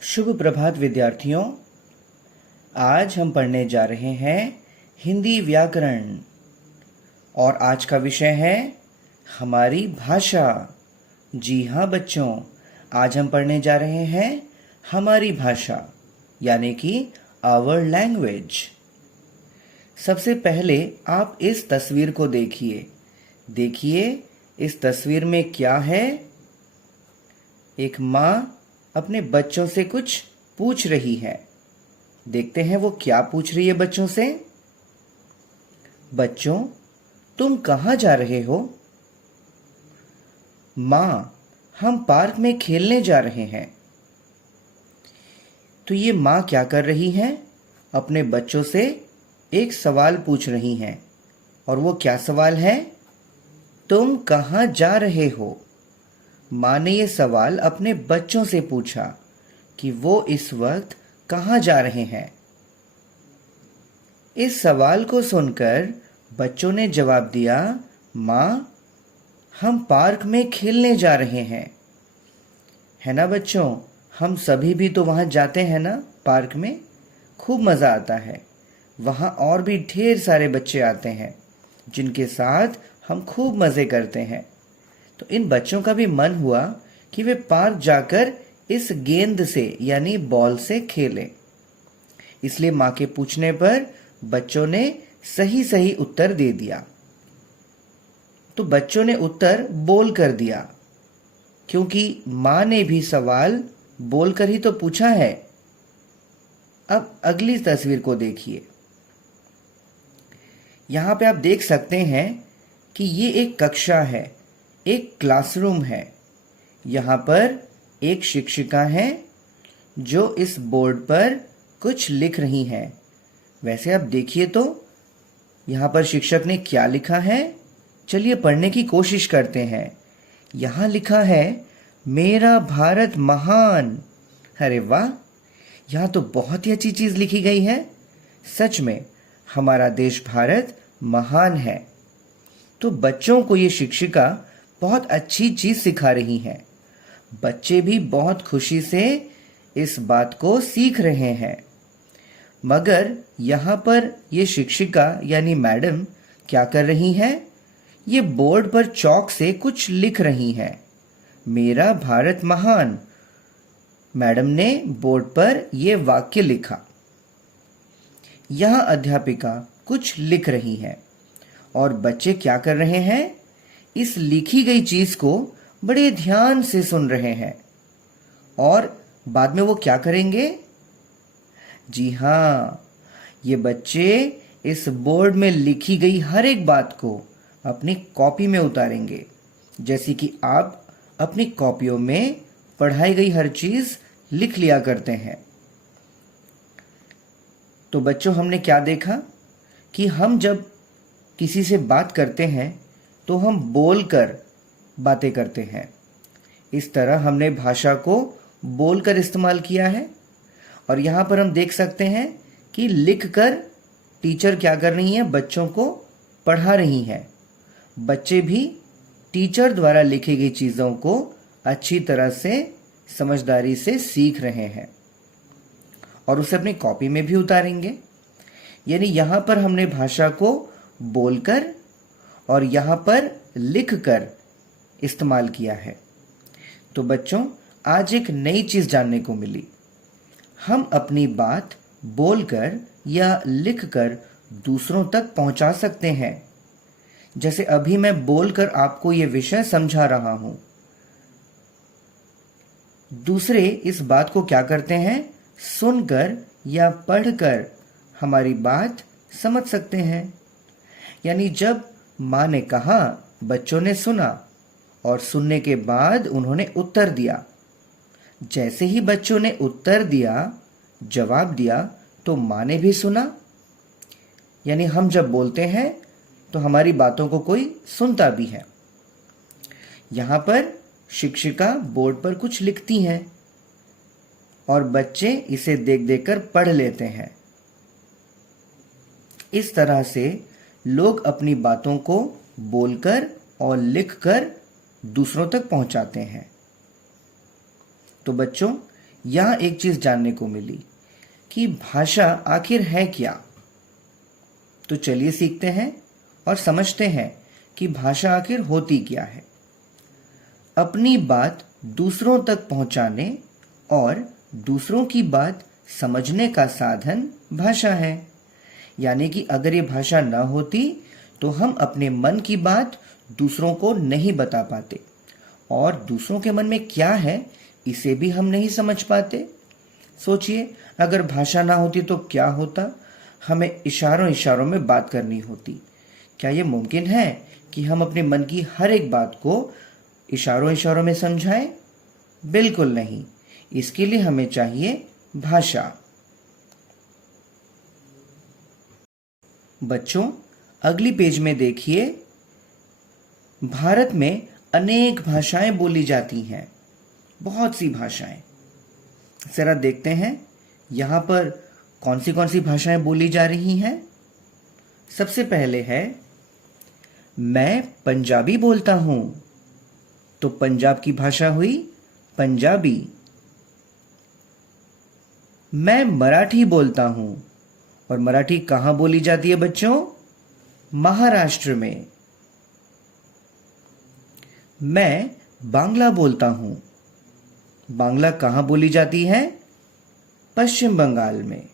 शुभ प्रभात विद्यार्थियों। आज हम पढ़ने जा रहे हैं हिंदी व्याकरण और आज का विषय है हमारी भाषा। जी हाँ बच्चों, आज हम पढ़ने जा रहे हैं हमारी भाषा यानी कि आवर लैंग्वेज। सबसे पहले आप इस तस्वीर को देखिए इस तस्वीर में क्या है। एक माँ अपने बच्चों से कुछ पूछ रही है। देखते हैं वो क्या पूछ रही है बच्चों से। बच्चों, तुम कहाँ जा रहे हो? माँ, हम पार्क में खेलने जा रहे हैं। तो ये माँ क्या कर रही है? अपने बच्चों से एक सवाल पूछ रही हैं। और वो क्या सवाल है? तुम कहाँ जा रहे हो? माँ ने ये सवाल अपने बच्चों से पूछा कि वो इस वक्त कहाँ जा रहे हैं। इस सवाल को सुनकर बच्चों ने जवाब दिया, माँ, हम पार्क में खेलने जा रहे हैं। है ना बच्चों, हम सभी भी तो वहाँ जाते हैं ना, पार्क में खूब मज़ा आता है। वहाँ और भी ढेर सारे बच्चे आते हैं जिनके साथ हम खूब मज़े करते हैं। तो इन बच्चों का भी मन हुआ कि वे पार्क जाकर इस गेंद से यानी बॉल से खेलें। इसलिए माँ के पूछने पर बच्चों ने सही सही उत्तर दे दिया। तो बच्चों ने उत्तर बोल कर दिया क्योंकि माँ ने भी सवाल बोलकर ही तो पूछा है। अब अगली तस्वीर को देखिए। यहाँ पे आप देख सकते हैं कि ये एक कक्षा है, एक क्लासरूम है। यहाँ पर एक शिक्षिका है जो इस बोर्ड पर कुछ लिख रही हैं। वैसे आप देखिए तो यहाँ पर शिक्षक ने क्या लिखा है, चलिए पढ़ने की कोशिश करते हैं। यहाँ लिखा है, मेरा भारत महान। अरे वाह, यहाँ तो बहुत ही अच्छी चीज़ लिखी गई है। सच में हमारा देश भारत महान है। तो बच्चों को ये शिक्षिका बहुत अच्छी चीज़ सिखा रही हैं। बच्चे भी बहुत खुशी से इस बात को सीख रहे हैं। मगर यहाँ पर ये शिक्षिका यानी मैडम क्या कर रही हैं? ये बोर्ड पर चॉक से कुछ लिख रही हैं। मेरा भारत महान। मैडम ने बोर्ड पर ये वाक्य लिखा। यहाँ अध्यापिका कुछ लिख रही हैं और बच्चे क्या कर रहे हैं? इस लिखी गई चीज को बड़े ध्यान से सुन रहे हैं और बाद में वो क्या करेंगे? जी हाँ, ये बच्चे इस बोर्ड में लिखी गई हर एक बात को अपनी कॉपी में उतारेंगे, जैसे कि आप अपनी कॉपियों में पढ़ाई गई हर चीज लिख लिया करते हैं। तो बच्चों, हमने क्या देखा कि हम जब किसी से बात करते हैं तो हम बोलकर बातें करते हैं। इस तरह हमने भाषा को बोलकर इस्तेमाल किया है। और यहाँ पर हम देख सकते हैं कि लिखकर टीचर क्या कर रही हैं? बच्चों को पढ़ा रही हैं। बच्चे भी टीचर द्वारा लिखी गई चीज़ों को अच्छी तरह से समझदारी से सीख रहे हैं और उसे अपनी कॉपी में भी उतारेंगे। यानी यहाँ पर हमने भाषा को बोलकर और यहाँ पर लिखकर इस्तेमाल किया है। तो बच्चों, आज एक नई चीज़ जानने को मिली। हम अपनी बात बोलकर या लिखकर दूसरों तक पहुंचा सकते हैं। जैसे अभी मैं बोलकर आपको ये विषय समझा रहा हूं। दूसरे इस बात को क्या करते हैं? सुनकर या पढ़कर हमारी बात समझ सकते हैं। यानी जब माँ ने कहा, बच्चों ने सुना और सुनने के बाद उन्होंने उत्तर दिया। जैसे ही बच्चों ने उत्तर दिया, जवाब दिया, तो माँ ने भी सुना। यानी हम जब बोलते हैं तो हमारी बातों को कोई सुनता भी है। यहाँ पर शिक्षिका बोर्ड पर कुछ लिखती हैं और बच्चे इसे देख देख कर पढ़ लेते हैं। इस तरह से लोग अपनी बातों को बोलकर और लिखकर दूसरों तक पहुंचाते हैं। तो बच्चों, यहाँ एक चीज जानने को मिली कि भाषा आखिर है क्या। तो चलिए सीखते हैं और समझते हैं कि भाषा आखिर होती क्या है। अपनी बात दूसरों तक पहुंचाने और दूसरों की बात समझने का साधन भाषा है। यानी कि अगर ये भाषा न होती तो हम अपने मन की बात दूसरों को नहीं बता पाते और दूसरों के मन में क्या है इसे भी हम नहीं समझ पाते। सोचिए, अगर भाषा ना होती तो क्या होता। हमें इशारों इशारों में बात करनी होती। क्या ये मुमकिन है कि हम अपने मन की हर एक बात को इशारों इशारों में समझाएं? बिल्कुल नहीं। इसके लिए हमें चाहिए भाषा। बच्चों, अगली पेज में देखिए, भारत में अनेक भाषाएं बोली जाती हैं, बहुत सी भाषाएं। जरा देखते हैं यहां पर कौन सी भाषाएं बोली जा रही हैं। सबसे पहले है, मैं पंजाबी बोलता हूं। तो पंजाब की भाषा हुई पंजाबी। मैं मराठी बोलता हूं। और मराठी कहां बोली जाती है बच्चों? महाराष्ट्र में। मैं बांग्ला बोलता हूं। बांग्ला कहां बोली जाती है? पश्चिम बंगाल में।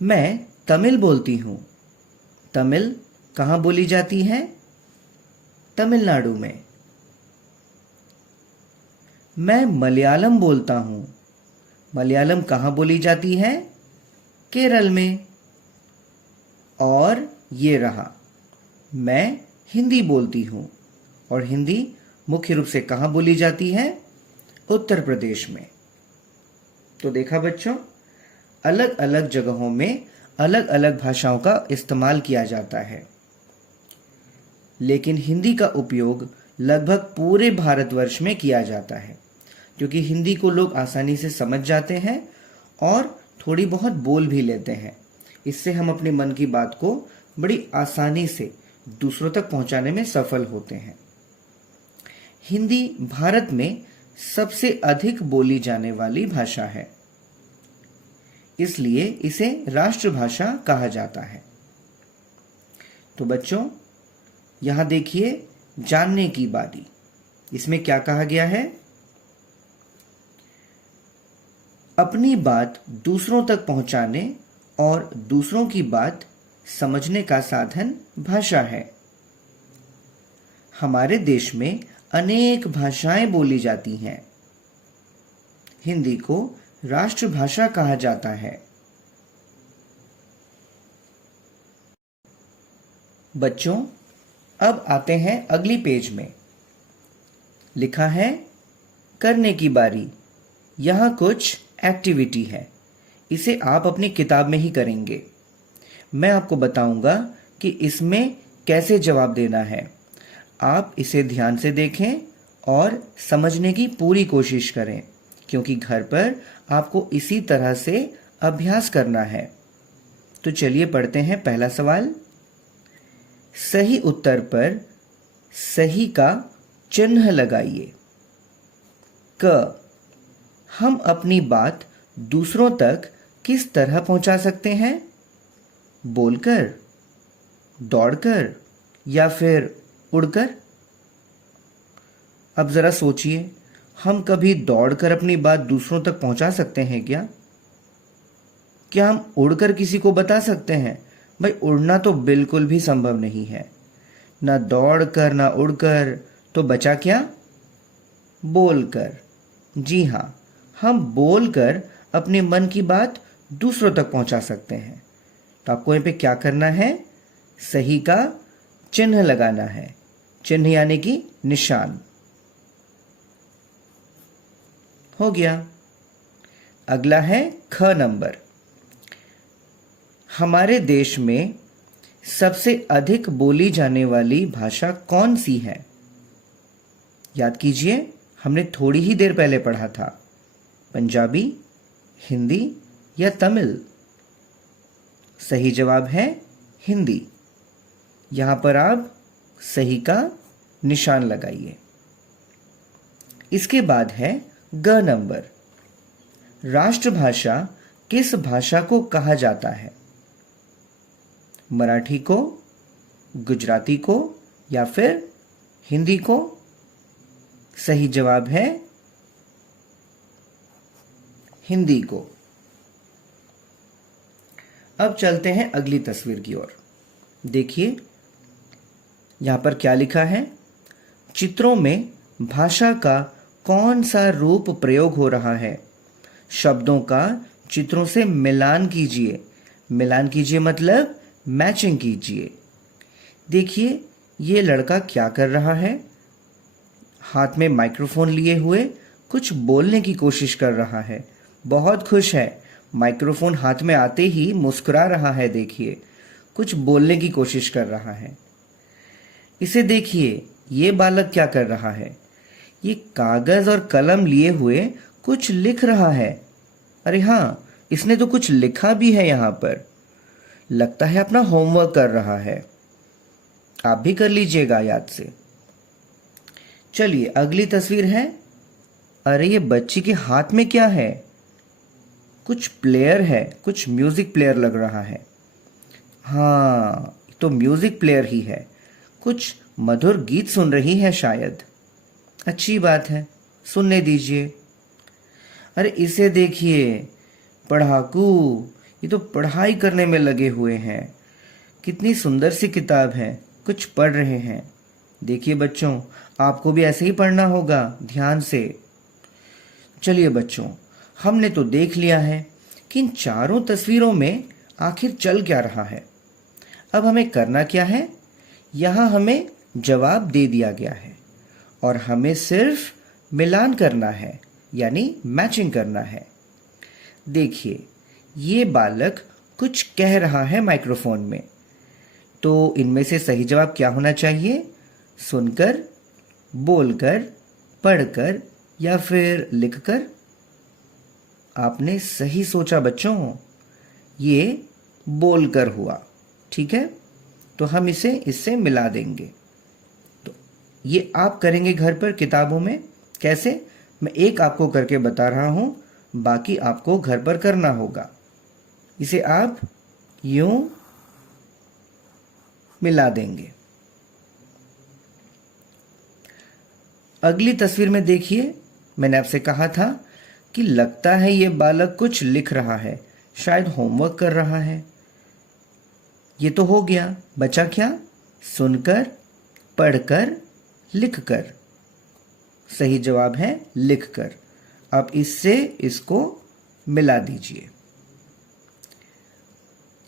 मैं तमिल बोलती हूं। तमिल कहां बोली जाती है? तमिलनाडु में। मैं मलयालम बोलता हूं। मलयालम कहां बोली जाती है? केरल में। और ये रहा, मैं हिंदी बोलती हूं। और हिंदी मुख्य रूप से कहां बोली जाती है? उत्तर प्रदेश में। तो देखा बच्चों, अलग अलग जगहों में अलग अलग भाषाओं का इस्तेमाल किया जाता है, लेकिन हिंदी का उपयोग लगभग पूरे भारतवर्ष में किया जाता है, क्योंकि हिंदी को लोग आसानी से समझ जाते हैं और थोड़ी बहुत बोल भी लेते हैं। इससे हम अपने मन की बात को बड़ी आसानी से दूसरों तक पहुंचाने में सफल होते हैं। हिंदी भारत में सबसे अधिक बोली जाने वाली भाषा है, इसलिए इसे राष्ट्रभाषा कहा जाता है। तो बच्चों, यहां देखिए, जानने की बारी। इसमें क्या कहा गया है? अपनी बात दूसरों तक पहुंचाने और दूसरों की बात समझने का साधन भाषा है। हमारे देश में अनेक भाषाएं बोली जाती हैं। हिंदी को राष्ट्रभाषा कहा जाता है। बच्चों, अब आते हैं अगली पेज में। लिखा है करने की बारी। यहां कुछ एक्टिविटी है, इसे आप अपनी किताब में ही करेंगे। मैं आपको बताऊंगा कि इसमें कैसे जवाब देना है। आप इसे ध्यान से देखें और समझने की पूरी कोशिश करें, क्योंकि घर पर आपको इसी तरह से अभ्यास करना है। तो चलिए पढ़ते हैं पहला सवाल। सही उत्तर पर सही का चिन्ह लगाइए। क, हम अपनी बात दूसरों तक किस तरह पहुंचा सकते हैं? बोलकर, दौड़कर या फिर उड़कर? अब जरा सोचिए, हम कभी दौड़कर अपनी बात दूसरों तक पहुंचा सकते हैं क्या? क्या हम उड़कर किसी को बता सकते हैं? भाई, उड़ना तो बिल्कुल भी संभव नहीं है। ना दौड़कर ना उड़कर, तो बचा क्या? बोलकर। जी हां, हम बोलकर अपने मन की बात दूसरों तक पहुंचा सकते हैं। तो आपको यहाँ पे क्या करना है? सही का चिन्ह लगाना है। चिन्ह यानी कि निशान। हो गया। अगला है ख नंबर। हमारे देश में सबसे अधिक बोली जाने वाली भाषा कौन सी है? याद कीजिए, हमने थोड़ी ही देर पहले पढ़ा था। पंजाबी, हिंदी या तमिल? सही जवाब है हिंदी। यहां पर आप सही का निशान लगाइए। इसके बाद है ग नंबर, राष्ट्रभाषा किस भाषा को कहा जाता है? मराठी को, गुजराती को या फिर हिंदी को? सही जवाब है हिंदी को। अब चलते हैं अगली तस्वीर की ओर। देखिए यहां पर क्या लिखा है। चित्रों में भाषा का कौन सा रूप प्रयोग हो रहा है? शब्दों का चित्रों से मिलान कीजिए। मिलान कीजिए मतलब मैचिंग कीजिए। देखिए ये लड़का क्या कर रहा है। हाथ में माइक्रोफोन लिए हुए कुछ बोलने की कोशिश कर रहा है। बहुत खुश है। माइक्रोफोन हाथ में आते ही मुस्कुरा रहा है। देखिए कुछ बोलने की कोशिश कर रहा है। इसे देखिए, ये बालक क्या कर रहा है। ये कागज और कलम लिए हुए कुछ लिख रहा है। अरे हाँ, इसने तो कुछ लिखा भी है यहाँ पर। लगता है अपना होमवर्क कर रहा है। आप भी कर लीजिएगा याद से। चलिए अगली तस्वीर है। अरे ये बच्ची के हाथ में क्या है? कुछ प्लेयर है, कुछ म्यूजिक प्लेयर लग रहा है। हाँ, तो म्यूजिक प्लेयर ही है। कुछ मधुर गीत सुन रही है शायद। अच्छी बात है, सुनने दीजिए। अरे इसे देखिए, पढ़ाकू, ये तो पढ़ाई करने में लगे हुए हैं। कितनी सुंदर सी किताब है, कुछ पढ़ रहे हैं। देखिए बच्चों, आपको भी ऐसे ही पढ़ना होगा, ध्यान से। चलिए बच्चों, हमने तो देख लिया है कि इन चारों तस्वीरों में आखिर चल क्या रहा है। अब हमें करना क्या है? यहाँ हमें जवाब दे दिया गया है और हमें सिर्फ मिलान करना है, यानी मैचिंग करना है। देखिए ये बालक कुछ कह रहा है माइक्रोफोन में, तो इनमें से सही जवाब क्या होना चाहिए? सुनकर, बोलकर, पढ़कर या फिर लिखकर? आपने सही सोचा बच्चों, ये बोलकर हुआ। ठीक है, तो हम इसे इससे मिला देंगे। तो ये आप करेंगे घर पर किताबों में। कैसे? मैं एक आपको करके बता रहा हूं, बाकी आपको घर पर करना होगा। इसे आप यूं मिला देंगे। अगली तस्वीर में देखिए, मैंने आपसे कहा था कि लगता है ये बालक कुछ लिख रहा है, शायद होमवर्क कर रहा है। ये तो हो गया, बचा क्या? सुनकर, पढ़कर, लिखकर। सही जवाब है लिखकर। अब इससे इसको मिला दीजिए।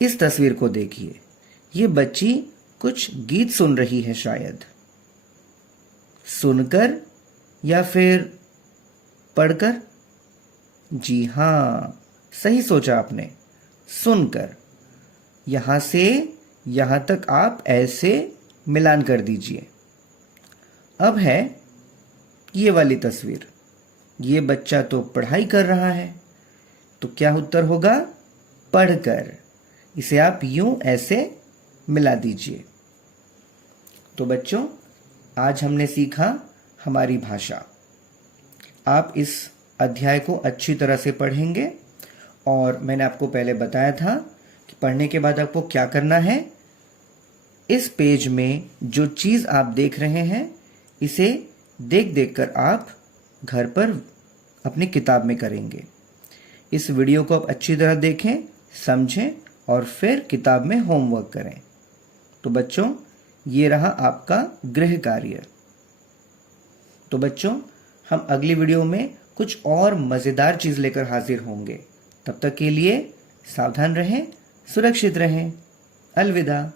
इस तस्वीर को देखिए, ये बच्ची कुछ गीत सुन रही है शायद। सुनकर या फिर पढ़कर? जी हाँ, सही सोचा आपने, सुनकर। यहां से यहां तक आप ऐसे मिलान कर दीजिए। अब है ये वाली तस्वीर। ये बच्चा तो पढ़ाई कर रहा है, तो क्या उत्तर होगा? पढ़कर। इसे आप यूं ऐसे मिला दीजिए। तो बच्चों, आज हमने सीखा हमारी भाषा। आप इस अध्याय को अच्छी तरह से पढ़ेंगे और मैंने आपको पहले बताया था कि पढ़ने के बाद आपको क्या करना है। इस पेज में जो चीज़ आप देख रहे हैं, इसे देख देख कर आप घर पर अपनी किताब में करेंगे। इस वीडियो को आप अच्छी तरह देखें, समझें और फिर किताब में होमवर्क करें। तो बच्चों, ये रहा आपका गृह कार्य। तो बच्चों, हम अगली वीडियो में कुछ और मज़ेदार चीज़ लेकर हाजिर होंगे। तब तक के लिए सावधान रहें, सुरक्षित रहें। अलविदा।